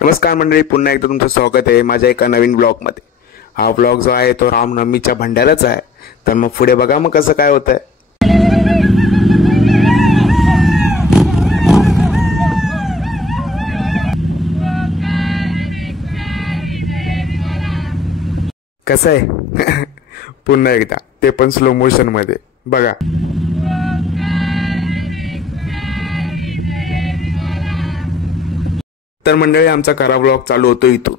नमस्कार मंडळी, पुन्हा एकदा तुमचं स्वागत आहे माझ्या एका नवीन ब्लॉगमध्ये। हा ब्लॉग जो आहे तो रामनवमीच्या भंडाराचा आहे। तर मग पुढे बघा मग कसं काय होतंय। कसं आहे पुन्हा एकदा, ते पण स्लो मोशन मध्ये बघा। तर मंडळी, आमचा खरा ब्लॉग चालू होतो इथून।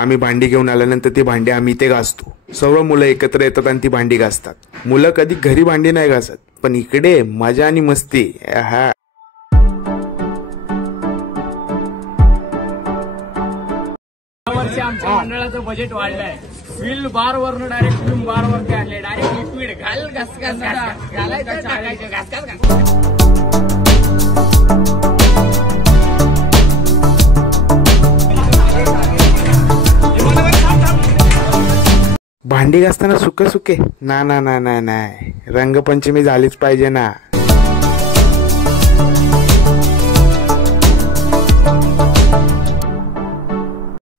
आम्ही भांडी घेऊन आल्यानंतर ती भांडी आम्ही इथे घासतो। सर्व मुलं एकत्र येतात आणि ती भांडी घासतात। मुलं कधी घरी भांडी नाही घासत, पण इकडे मजा आणि मस्ती। हा यावर्षी आमच्या मंडळाचं बजेट वाढलंय। फिल्म बार वरून डायरेक्ट फिल्म बार वरती आणले। डायरेक्ट लिक्विड घाल घास घालायचं टाकायचं घास भांडी घासताना सुके सुके ना ना ना ना नाही, रंगपंचमी झालीच पाहिजे ना।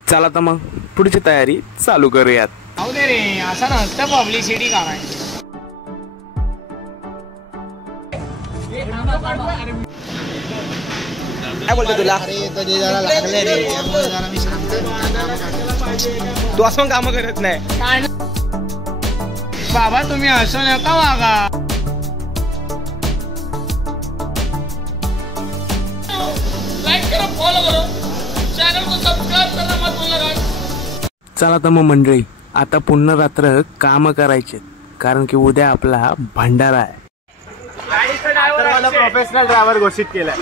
चला तर मग पुढची तयारी चालू करूयात। जाऊ दे रे, असं नसतं पब्लिसिटी करायची। काय बोलतो तुला? तू असं काम करत नाही बाबा, तुम्ही असं नका वागा। लाईक करा, फॉलो करा, चॅनल को सबस्क्राइब करना मत भूलना। चला तर मग मंडळी, आता पुन्हा रात्र काम करायचे, कारण की उद्या आपला भंडारा आहे। मला प्रोफेशनल ड्रायव्हर घोषित केलाय।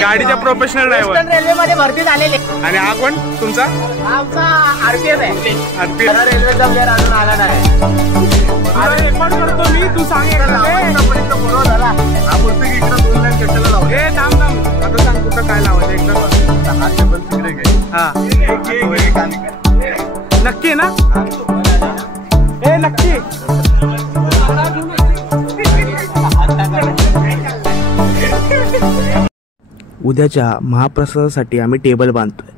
गाडीचा प्रोफेशनल ड्रायव्हर रेल्वे मध्ये भरती झालेले। आणि हा कोण तुमचा? आमचा आरपीएफ आहे। आरपीएफ रेल्वेचा प्लेअर अजून आला नाही। अरे रेकॉर्ड करतो मी, तू सांग। झाला हा बोलतो की इकडे 2 लाईन कशाला लावले? ए थांब थांब, आता सांग कुठं काय लावायचं एकदा। हा टेबल तिकडे घे। हा नक्की ना? ए नक्की। उद्याच्या महाप्रसादासाठी आम्ही टेबल बांधतोय।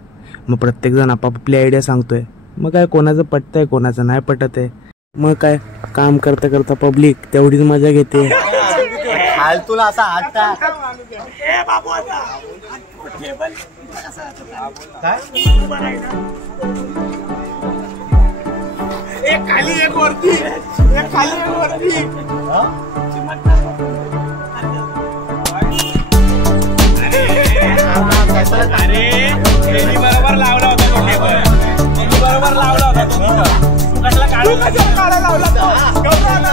मग प्रत्येक जण आपापली आयडिया सांगतोय। मग काय कोणाचं पटतंय, कोणाचं नाही पटत आहे। मग काय काम करता करता पब्लिक तेवढीच मजा घेते। हाल तुला असा हात एक खाली एक वरती, एक खाली एक वरती। अरे बरोबर लावला होता तो टेबल, बरोबर लावला होता तो। कसला काढायला लावला तो?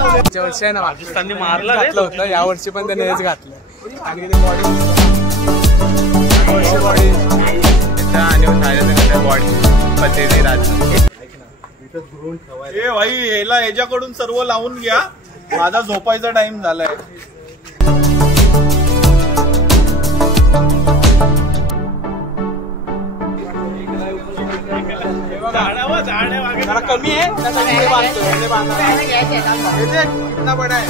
मागच्या वर्षी आहे ना, पाकिस्तानने मारलं होतं, या वर्षी पण त्याने हेच घातलं। आणि ते ए भाई, याला याच्याकडून सर्व लावून घ्या, माझा झोपायचा टाइम झालाय। जरा कमी आहे, कितना बड़ा है?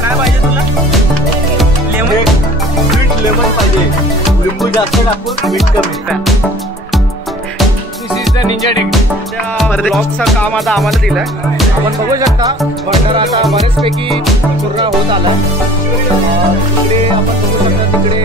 काय पाहिजे तुला? लेमन पाहिजे, लिंबू जास्त टाकून मीठ कमी। दिस इज द निंजा टेक्निक। ब्लॉगचं काम आता आम्हाला दिलंय। आपण बघू शकता भंडारा आता बरेचपैकी पूर्ण होत आलाय। तिकडे आपण बघू शकता, तिकडे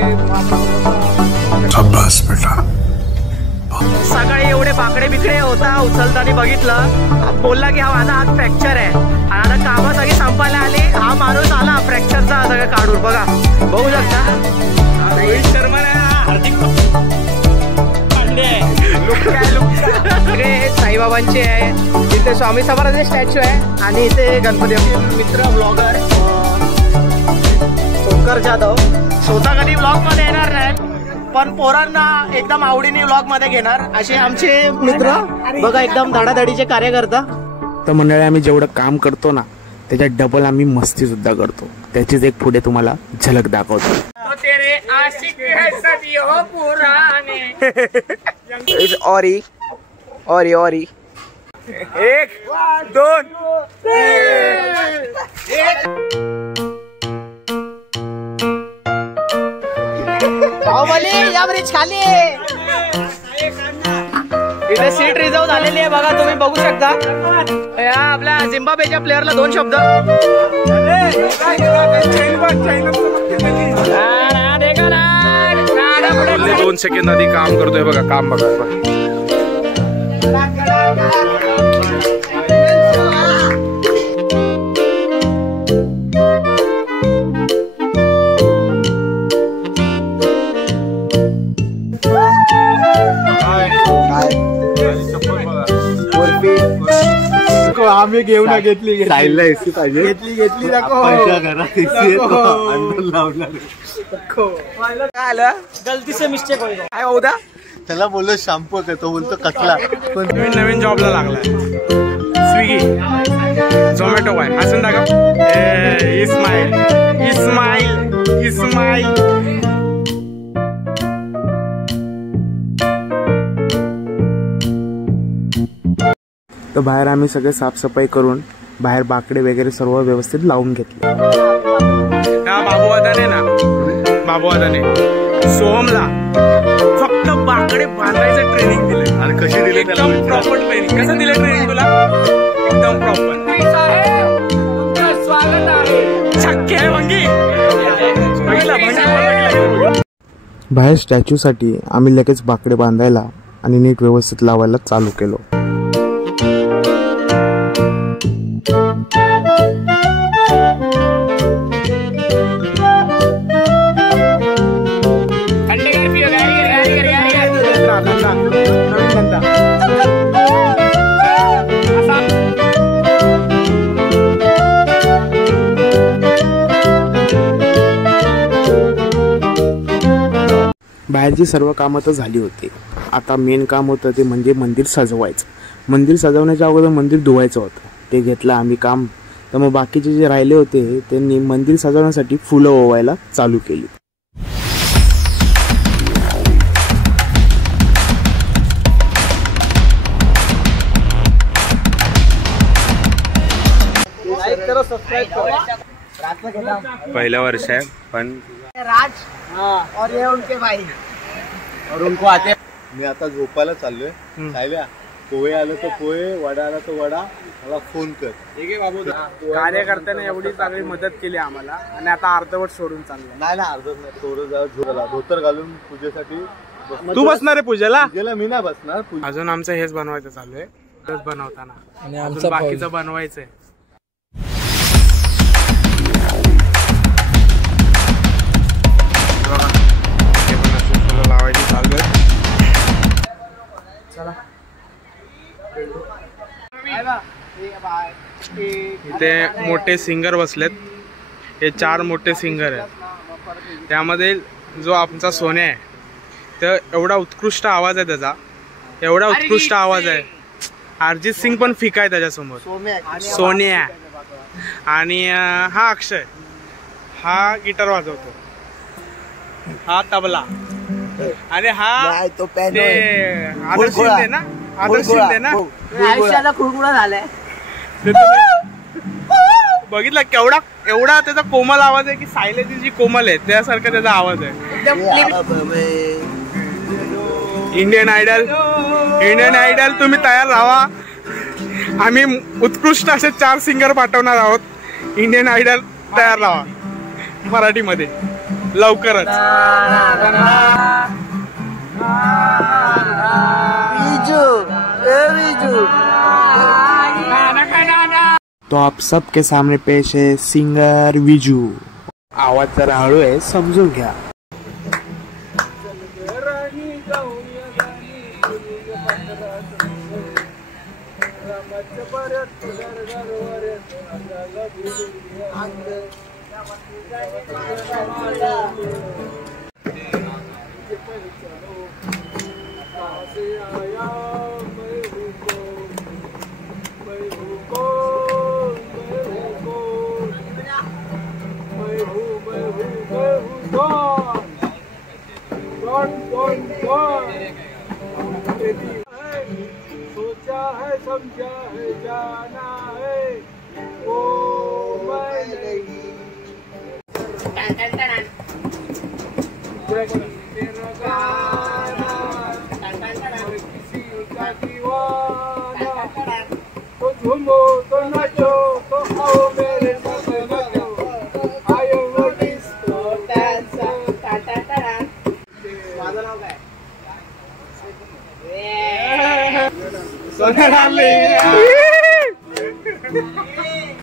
सकाळी एवढे बाकडे बिकडे होता, उचलताना बघितलं, बोलला की हा माझा हात फ्रॅक्चर आहे। आणि आता कामं सगळी संपायला आली, हा माणूस आला फ्रॅक्चरचा सगळं काढून। बघा, बघू शकता रोहित शर्मा, हार्दिक पांड्या सगळे साईबाबांचे आहे। इथे स्वामी समर्थांचे स्टॅच्यू आहे आणि इथे गणपती मित्र ब्लॉगर ओंकार जाधव स्वतः कधी ब्लॉग मध्ये येणार नाहीत, पण पोरांना एकदम आवडीने व्लॉग मध्ये घेणार असे आमचे मित्र। बघा, एकदम धडाधडीचे कार्यकर्ता। तर मंडळी, आम्ही जेवढं काम करतो ना, त्याच्यात डबल आम्ही मस्ती सुद्धा करतो। त्याचीच एक पुढे तुम्हाला झलक दाखवतो। तेरे आशिक है सदियों पुराने। It's Ori. 1 2 या ब्रिज खाली इथे सीट रिझर्व झालेली आहे बघा, तुम्ही बघू शकता. या आपल्या झिम्बाब्वेच्या प्लेअरला 2 शब्द. 2 सेकंद आधी काम करतोय बघा, काम बघा. आम्ही घेऊ ना, घेतली साईडला एसी पाहिजे, घेतली गलती से मिस्टेक होईल. काय होता त्याला बोललो शॅम्पू करतो, बोलतो कसला. नवीन जॉबला लागलाय. स्विगी झोमॅटो काय हसून दाखव. इस्माईल इस्माईल इस्माईल. तर बाहेर आम्ही सगळे साफसफाई करून बाहेर बाकडे वगैरे सर्व व्यवस्थित लावून घेतले. बाबू अदाने ना, बाबू अदाने सोहमला फक्त बाकडे बांधायचं ट्रेनिंग दिलंय. आणि कशी दिली? एकदम प्रॉपर ट्रेनिंग. कसं दिलं ट्रेनिंग तुला? एकदम प्रॉपर. स्वागत आहे. शक्य वंगी. बाहेर स्टॅच्यू साठी आम्ही लगेच बाकडे बांधायला आणि नीट व्यवस्थित लावायला चालू केलो. बाहेरची सर्व कामं तर झाली होती. आता मेन काम होतं ते म्हणजे मंदिर सजवायचं. मंदिर सजवण्याच्या अगोदर मंदिर धुवायचं होतं, ते घेतलं आम्ही काम. तर मग बाकीचे जे राहिले होते त्यांनी मंदिर सजवण्यासाठी फुलं ओवायला चालू केली. पहिलं वर्ष आहे पण राज और ये उनके भाई और उनको आते. मी आता झोपायला चाललोय. सायल्या, पोहे आलं तर पोहे, वडा आला तर वडा, मला फोन कर. कार्यकर्त्याने एवढी चांगली मदत केली आम्हाला आणि आता अर्धवट सोडून चाललं. नाही ना, अर्धवट नाही, थोडं जाऊ धोतर घालून पूजेसाठी. तू बसणार आहे पूजेला? पूजेला मी नाही बसणार. अजून आमचं हेच बनवायचं चालू आहे, बनवताना आणि आमचं बाकीचं बनवायचंय. लावायची चालू आहे. इथे मोठे सिंगर बसलेत. हे 4 मोठे सिंगर आहेत. त्यामध्ये जो आमचा सोन्या आहे तर एवढा उत्कृष्ट आवाज आहे त्याचा, एवढा उत्कृष्ट आवाज आहे. अरिजित सिंग पण फिका आहे त्याच्यासमोर. सोन्या. आणि हा अक्षय, हा गिटार वाजवतो, हा तबला. आणि हा आदर्श शिंदे ना, आदर्श शिंदे ना. आयुष्याला खुळखुळा झालाय. बघितलं केवढा एवढा त्याचा कोमल आवाज आहे की सायलेची जी कोमल आहे त्यासारखा त्याचा आवाज आहे. इंडियन आयडल, इंडियन आयडल तुम्ही तयार राहा. आम्ही उत्कृष्ट असे 4 सिंगर पाठवणार आहोत. इंडियन आयडल तयार राहा मराठीमध्ये लवकरच. तो आप सबके सामने पेश है सिंगर विजू. आवाज जरा हळू आहे, समजून घ्या. सोचा है समझा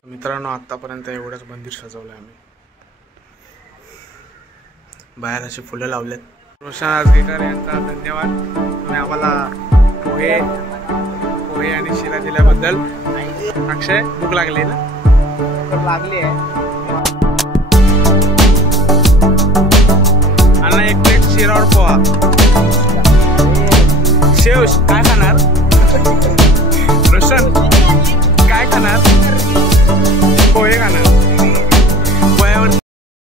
मित्रांनो, आतापर्यंत एवढंच मंदिर सजवलंय आम्ही. बाहेर अशी फुलं लावलेत. रोशन आजगेकर यांचा धन्यवाद. तुम्ही आम्हाला पोहे आणि शिरा दिल्याबद्दल. अक्षय, भूक लागली ना? लागली आहे. आणि एक प्लेट शिरा और पोहा. शेव काय खाणार? रोशन काय खाणार? पोहे खाणार.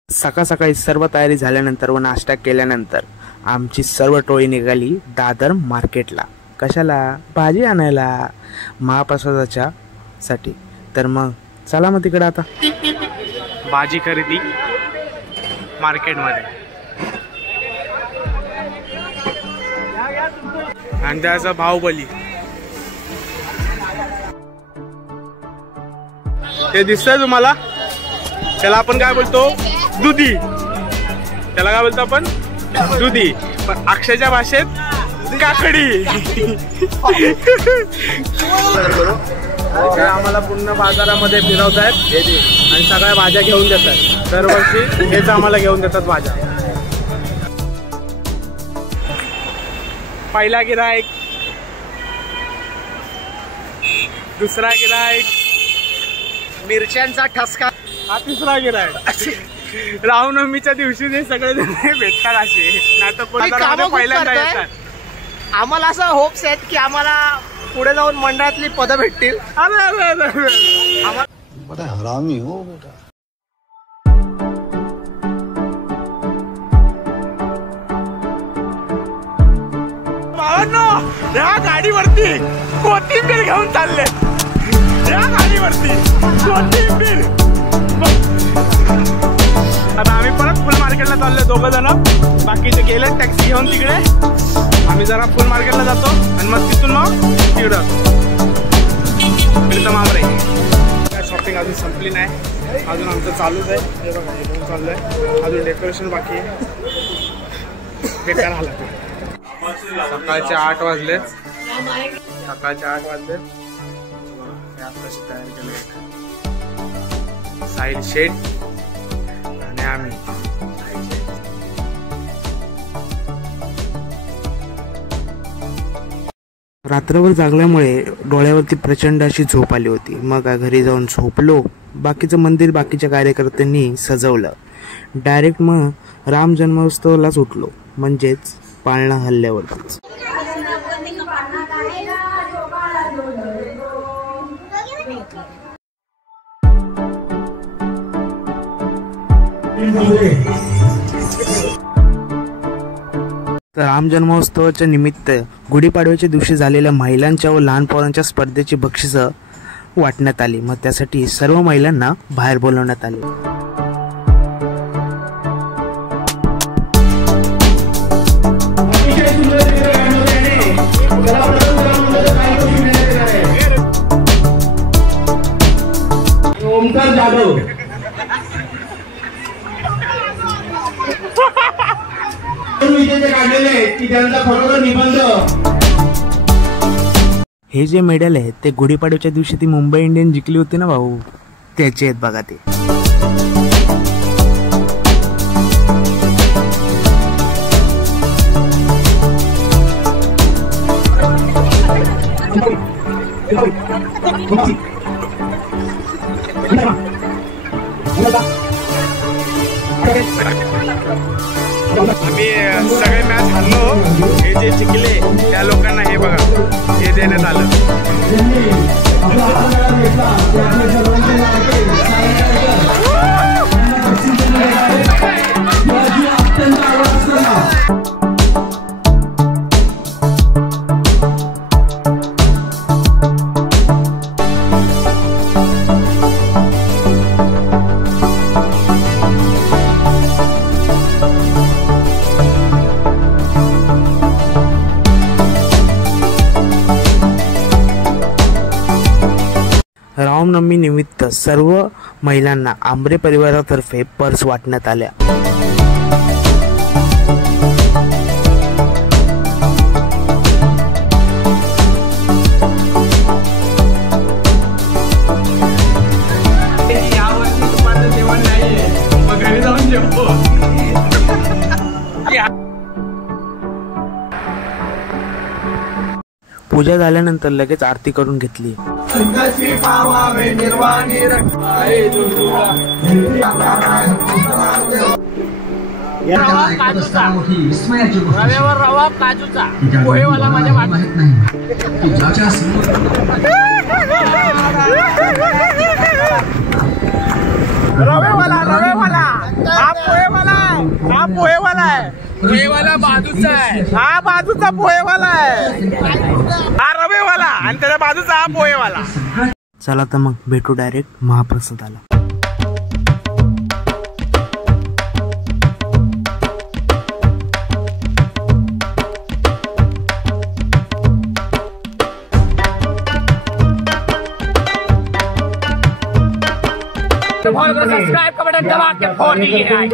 सकाळ सकाळी सर्व तयारी झाल्यानंतर व नाश्ता केल्यानंतर आमची सर्व टोळी निघाली दादर मार्केटला. कशाला? भाजी आणायला महाप्रसादाच्या साठी. तर मग चला मग तिकडे आता भाजी खरेदी मार्केटमध्ये. आणि त्याचा बाहुबली ते दिसतंय तुम्हाला? त्याला आपण काय बोलतो? दुधी. त्याला काय बोलतो आपण? दुधी. पण अक्षयच्या भाषेत काकडी. आम्हाला पूर्ण बाजारामध्ये फिरवत आहेत आणि सगळ्या भाज्या घेऊन देतात. दरवर्षी हेच आम्हाला घेऊन देतात भाज्या. पहिला गिराईक, दुसरा गिराईक, मिरच्यांचा ठसका. हा तिसरा गिराईक. रामनवमीच्या दिवशी ते सगळे भेटतात असे. नाही तर पहिल्यांदा येतात. आम्हाला असं होप्स आहेत की आम्हाला पुढे जाऊन मंडळातली पदं भेटतील. बड़ा हरामी हो बेटा. या गाडीवरती कोथिंबीर घेऊन चालले. या गाडीवरती कोथिंबीर. आता आम्ही परत फुल मार्केटला चाललोय दोघं जण. बाकीचे गेले टॅक्सी घेऊन तिकडे. आम्ही जरा फुल मार्केटला जातो आणि मग तिथून मग तिकडं मामरे. काय शॉपिंग अजून संपली नाही. अजून आमचं चालूच आहे. हे बघा, हे घेऊन चाललंय. अजून डेकोरेशन बाकी आहे. बेकार आला ते. सकाळचे 8 वाजले. सकाळचे 8 वाजले. आत्ताशी तयार केले. साहिल शेठ आणि आम्ही. रात्रभर जागल्यामुळे डोळ्यावरती प्रचंड अशी झोप आली होती. मग घरी जाऊन झोपलो. बाकीचं मंदिर बाकीच्या कार्यकर्त्यांनी सजवलं. डायरेक्ट मग राम जन्मोत्सवालाच उठलो, म्हणजेच पाळणा हल्ल्यावरतीच. राम जन्मोत्सवाच्या निमित्त गुढीपाडव्याच्या दिवशी झालेल्या महिलांच्या व लहान पोरांच्या स्पर्धेची बक्षिसं वाटण्यात आली. मग त्यासाठी सर्व महिलांना बाहेर बोलवण्यात आले. ओमकार जाधव हे जे मेडल आहे ते गुढीपाडव्याच्या दिवशी ती मुंबई इंडियन जिंकली होती ना भाऊ, त्याचे आहेत बघा ते. आम्ही सगळे मॅच हरलो. हे जे जिंकले त्या लोकांना हे बघा हे देण्यात आलं. रामनवमी निमित्त सर्व महिलांना आंबरे परिवारातर्फे पर्स वाटण्यात आल्या. पूजा झाल्यानंतर लगेच आरती करून घेतली. रव्यावर रवा काजूचा पोहेवाला माझ्या माहित नाही. रवेवाला हा पोहेवाला आहे. पोहेवाला बाजूचा आहे. हा बाजूचा पोहेवाला आहे. हा रवेवाला आणि त्याच्या बाजूचा हा पोहेवाला. चला तर मग भेटू डायरेक्ट महाप्रसादाला. सब्सक्राइब का बटन दबा के फोन कीजिए.